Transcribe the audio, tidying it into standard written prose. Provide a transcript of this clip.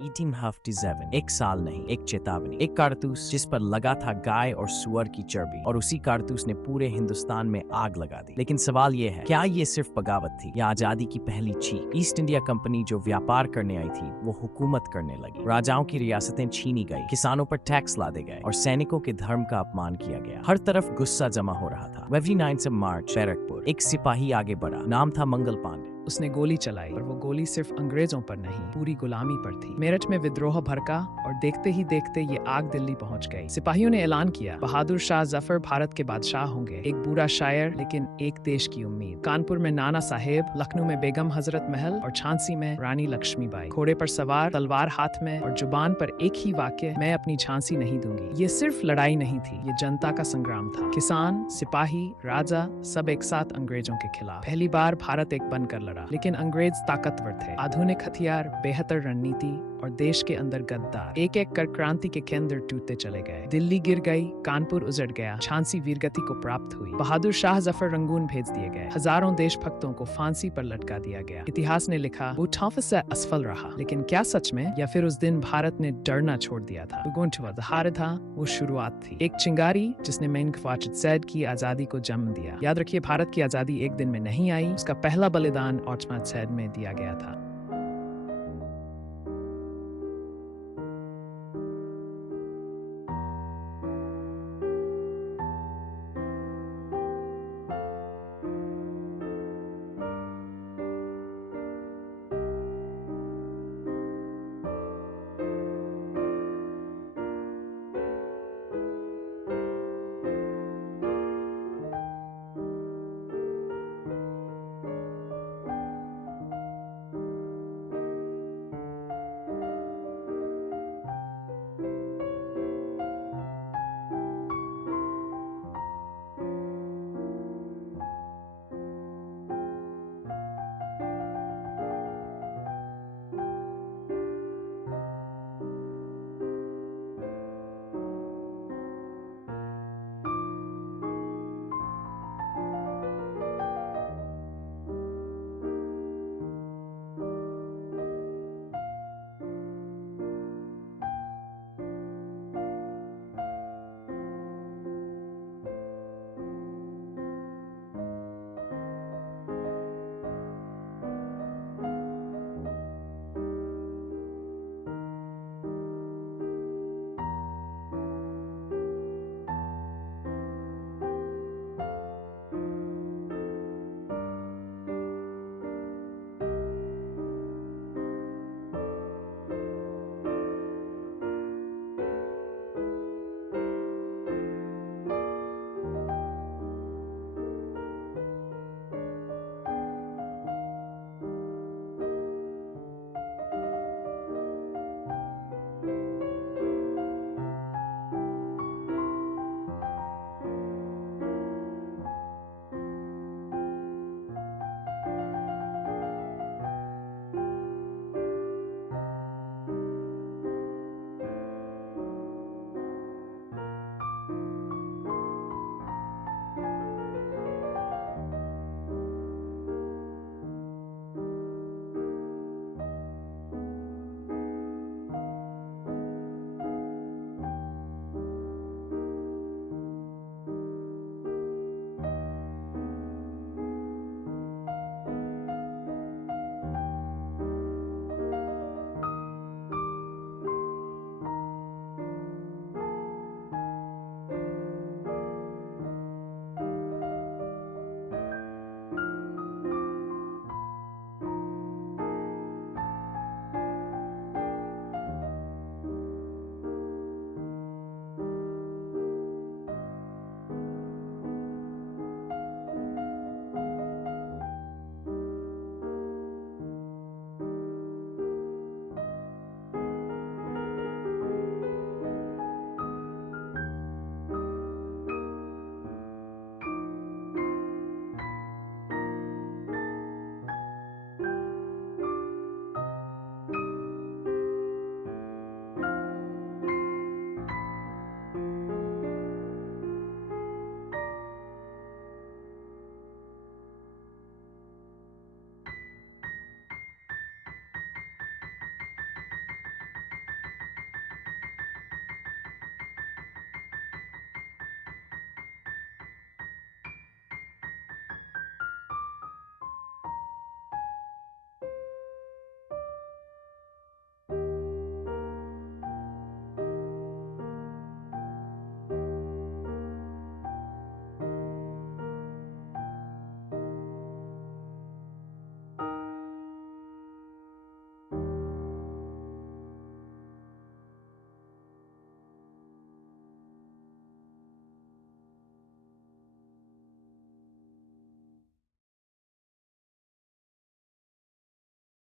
1857, एक साल नहीं, एक चेतावनी, एक कारतूस जिस पर लगा था गाय और सुअर की चर्बी, और उसी कारतूस ने पूरे हिंदुस्तान में आग लगा दी। लेकिन सवाल ये है, क्या ये सिर्फ बगावत थी या आजादी की पहली चीख? ईस्ट इंडिया कंपनी जो व्यापार करने आई थी, वो हुकूमत करने लगी। राजाओं की रियासतें छीनी गई, किसानों पर टैक्स लादे गए और सैनिकों के धर्म का अपमान किया गया। हर तरफ गुस्सा जमा हो रहा था। 29 मार्च, बैरकपुर, एक सिपाही आगे बढ़ा। नाम था मंगल पांडे। उसने गोली चलाई, पर वो गोली सिर्फ अंग्रेजों पर नहीं, पूरी गुलामी पर थी। मेरठ में विद्रोह भड़का और देखते ही देखते ये आग दिल्ली पहुंच गई। सिपाहियों ने ऐलान किया, बहादुर शाह जफर भारत के बादशाह होंगे। एक बुरा शायर, लेकिन एक देश की उम्मीद। कानपुर में नाना साहेब, लखनऊ में बेगम हजरत महल और झांसी में रानी लक्ष्मीबाई। घोड़े पर सवार, तलवार हाथ में और जुबान पर एक ही वाक्य, मैं अपनी झांसी नहीं दूंगी। ये सिर्फ लड़ाई नहीं थी, ये जनता का संग्राम था। किसान, सिपाही, राजा, सब एक साथ अंग्रेजों के खिलाफ। पहली बार भारत एक बनकर लड़ा। लेकिन अंग्रेज ताकतवर थे, आधुनिक हथियार, बेहतर रणनीति और देश के अंदर गद्दार। एक एक कर क्रांति के केंद्र टूटते चले गए। दिल्ली गिर गई, कानपुर उजड़ गया, झांसी वीरगति को प्राप्त हुई। बहादुर शाह जफर रंगून भेज दिए गए। हजारों देशभक्तों को फांसी पर लटका दिया गया। इतिहास ने लिखा, वो से असफल रहा। लेकिन क्या सच में, या फिर उस दिन भारत ने डरना छोड़ दिया था? हार था, वो शुरुआत थी। एक चिंगारी जिसने मेन ख्वाजत की आजादी को जन्म दिया। याद रखिए, भारत की आजादी एक दिन में नहीं आई, उसका पहला बलिदान में दिया गया था।